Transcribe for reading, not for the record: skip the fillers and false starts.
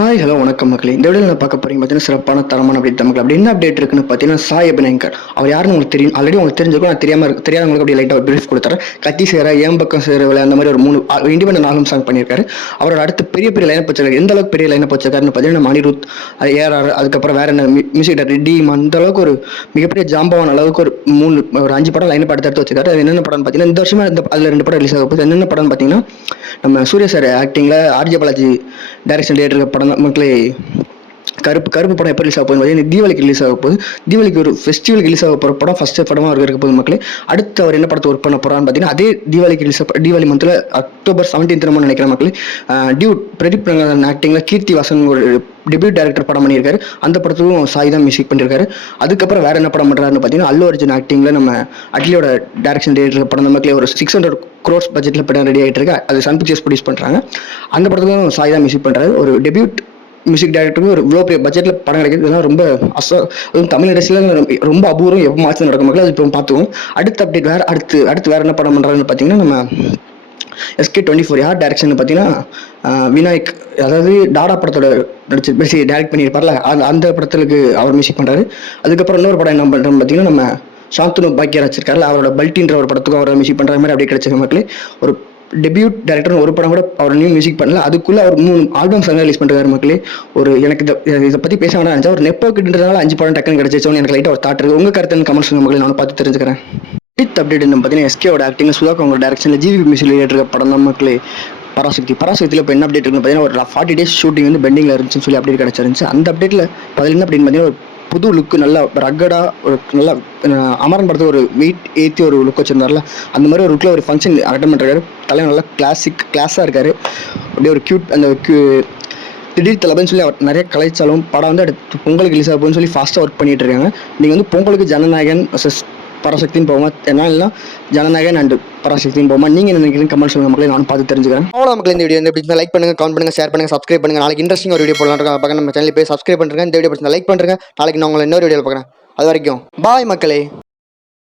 Hi hello வணக்கம் மக்களே. இந்த வீடியோவில் நான் பார்க்க போகிறீங்க பார்த்தீங்கன்னா சிறப்பான தரமான அப்டேட் மக்கள். அப்படி என்ன அப்டேட் இருக்குன்னு பார்த்தீங்கன்னா சாய் அபிநயங்கர் அவர் யாருன்னு உங்களுக்கு தெரியும். ஆல்ரெடி உங்களுக்கு தெரிஞ்சிருக்கும். நான் தெரியாதவங்களுக்கு அப்படி லைட்டாக ஒரு பிரீஃப் கொடுத்துறேன். கத்தி சேர ஏம்பக்கம் சேரவில்லை அந்த மாதிரி ஒரு 3 இண்டிபெண்டன்ட் ஆல்பம் சாங் பண்ணியிருக்காரு. அவரோட அடுத்து பெரிய பெரிய லைனை வச்சிருக்காரு. எந்த அளவுக்கு பெரிய லைனை வச்சிருக்காருன்னு பார்த்தீங்கன்னா அனிருத், ஏஆர்ஆர், அதுக்கப்புறம் வேற என்ன மியூசிக் டைரக்டர் டீம், அந்த அளவுக்கு ஒரு மிகப்பெரிய ஜாம்பவான அளவுக்கு ஒரு 5 படம் லைனை எடுத்து வச்சிருக்காரு. அது என்னென்ன படம்னு பார்த்தீங்கன்னா இந்த வருஷமா அதில் 2 படம் ரிலீஸ் ஆக போகுது. என்னென்ன படம்னு பார்த்தீங்கன்னா நம்ம சூர்யா சார் ஆக்டிங்கில் ஆர்ஜே பாலாஜி டைரக்ஷன் இருக்க படம் தான் மக்களே. கருப்பு படம் எப்போ ரிலீஸ் ஆக போகுது பார்த்தீங்கன்னா தீபாவளிக்கு ரிலீஸ் ஆக போகுது. தீபாவளிக்கு ஒரு ஃபெஸ்டிவலுக்கு ரிலீஸ் ஆக போகிற படம் ஃபர்ஸ்ட் படமாக அவர் இருக்க போகுது மக்களே. அடுத்து அவர் என்ன படத்தை ஒர்க் பண்ண போகிறான்னு பார்த்தீங்கன்னா அதே தீபாவளி மந்தில் அக்டோபர் 17 நினைக்கிறேன் மக்களே. டியூட் பிரதீப் ரங்கநாதன் ஆக்டிங்கில் கீர்த்தி வாசன் ஒரு டெபியூட் டைரக்டர் படம் பண்ணியிருக்காரு. அந்த படத்துக்கும் சாய் தான் மியூசிக் பண்ணியிருக்காரு. அதுக்கப்புறம் வேற என்ன படம் பண்ணுறாருன்னு பார்த்தீங்கன்னா அல்லு அர்ஜுன் ஆக்டிங்கில் நம்ம அட்லியோட டைரக்ஷன் டைரக்டர் படம் மக்களே ஒரு 600 crores பட்ஜெட்டில் படம் ரெடி ஆகிட்டு இருக்கு. அது சன் பிக்சர்ஸ் ப்ரொடியூஸ் பண்ணுறாங்க. அந்த படத்துக்கும் சாய் தான் மியூசிக் பண்ணுறாரு. ஒரு டெபியூட் மியூசிக் டைரக்டருக்கு ஒரு இவ்வளோ பெரிய பட்ஜெட்டில் படம் கிடைக்குது. இதெல்லாம் ரொம்ப அதுவும் தமிழ் இண்டஸ்ட்ரியில் ரொம்ப அபூர்வம். எப்போ மாற்றம் நடக்க மக்கள் அது இப்போ பார்த்துவோம். அடுத்த அப்டேட் அடுத்து வேற என்ன படம் பண்ணுறாருன்னு பார்த்தீங்கன்னா நம்ம SK24 யார் டைரக்ஷன் பார்த்தீங்கன்னா விநாயக், அதாவது டாடா படத்தோட டைரக்ட் பண்ணியிருப்பார்ல அந்த படத்துக்கு அவர் மியூசிக் பண்ணுறாரு. அதுக்கப்புறம் இன்னொரு படம் என்ன பண்ணுறோம்னு பார்த்தீங்கன்னா நம்ம சாந்தனு பாக்கியராஜ் இருக்கார்ல அவரோட பல்ட்டின்ற ஒரு படத்துக்கும் அவர் மியூசிக் பண்ணுற மாதிரி அப்படியே கிடைச்சிருக்க மக்களே. ஒரு டெபியூட் டைரக்டர் ஒரு படம் கூட அவர் நியூ மியூசிக் பண்ணல. அதுக்குள்ளே அவர் 3 ஆல்பம் சாங் ரிலீஸ் பண்ணுறாரு மக்களே. ஒரு எனக்கு இதை பற்றி பேச வேண்டாம் நினச்சா ஒரு நெப்போக்கிட்டனால 5 படம் டக்குன்னு கிடைச்சிச்சோன்னு எனக்கு லைட்டாக ஒரு தாட் இருக்குது. உங்கள் கருத்து கமெண்ட் சொல்லுங்க மக்களே, நான் பார்த்து தெரிஞ்சுக்கிறேன். அப்டேட் என்ன பார்த்தீங்கன்னா SKவோட ஆக்டிங் சுதாக் அவங்க டைரக்ஷனில் ஜிவி மியூசிக் இருக்க படம் தான் மக்களே பராசக்தியில் இப்போ என்ன அப்டேட் இருக்குன்னு பார்த்தீங்கன்னா ஒரு 40 days ஷூட்டிங் வந்து பெண்டிங்கில் இருந்துச்சுன்னு சொல்லி அப்டேட் கிடச்சிருந்துச்சு. அந்த அப்டேட்டில் பதில் என்ன அப்படின்னு பார்த்தீங்கன்னா ஒரு புது லுக்கு, நல்லா ரக்கடாக ஒரு நல்லா அமரன் படத்தை ஒரு வெயிட் ஏற்றி ஒரு லுக் வச்சிருந்தார்ல அந்த மாதிரி ஒரு லுக்கில் ஒரு ஃபங்க்ஷன் அட்டன் பண்ணுறாரு. தலைவர் நல்லா கிளாஸாக இருக்கார். அப்படியே ஒரு திடீர் தலைவன்னு சொல்லி அவர் நிறைய கலைச்சாலும் படம் வந்து அடுத்து பொங்கலுக்கு ரிலீஸ் ஆகும்னு சொல்லி ஃபாஸ்ட்டாக ஒர்க் பண்ணிட்டு இருக்காங்க. நீங்கள் வந்து பொங்கலுக்கு ஜனநாயகன் பராசக்தின்னு போகுமா என்ன ஜனநாயகன் அண்ட் பராசக்தின்னு போகுமா நீங்கள் நினைக்கிறீங்க கமெண்ட் சொல்லுங்க மக்களே, நான் பார்த்து தெரிஞ்சுக்கிறேன். அவ்வளோ மக்கள் இந்த வீடியோ எப்படி லைக் பண்ணுங்க, கமெண்ட் பண்ணுங்க, ஷேர் பண்ணுங்க, சப்ஸ்கிரைப் பண்ணுங்க. நாளைக்கு இன்ட்ரெஸ்டிங் ஒரு வீடியோ போடலாம் பார்க்க நம்ம சேனல் போய் சப்ஸ்கிரைப் பண்ணுறேன். இந்த வீடியோ லைக் பண்ணுறேன். நாளைக்கு நான் உங்களை இன்னொரு வீடியோ பார்க்குறேன். அது வரைக்கும் பாய் மக்களே.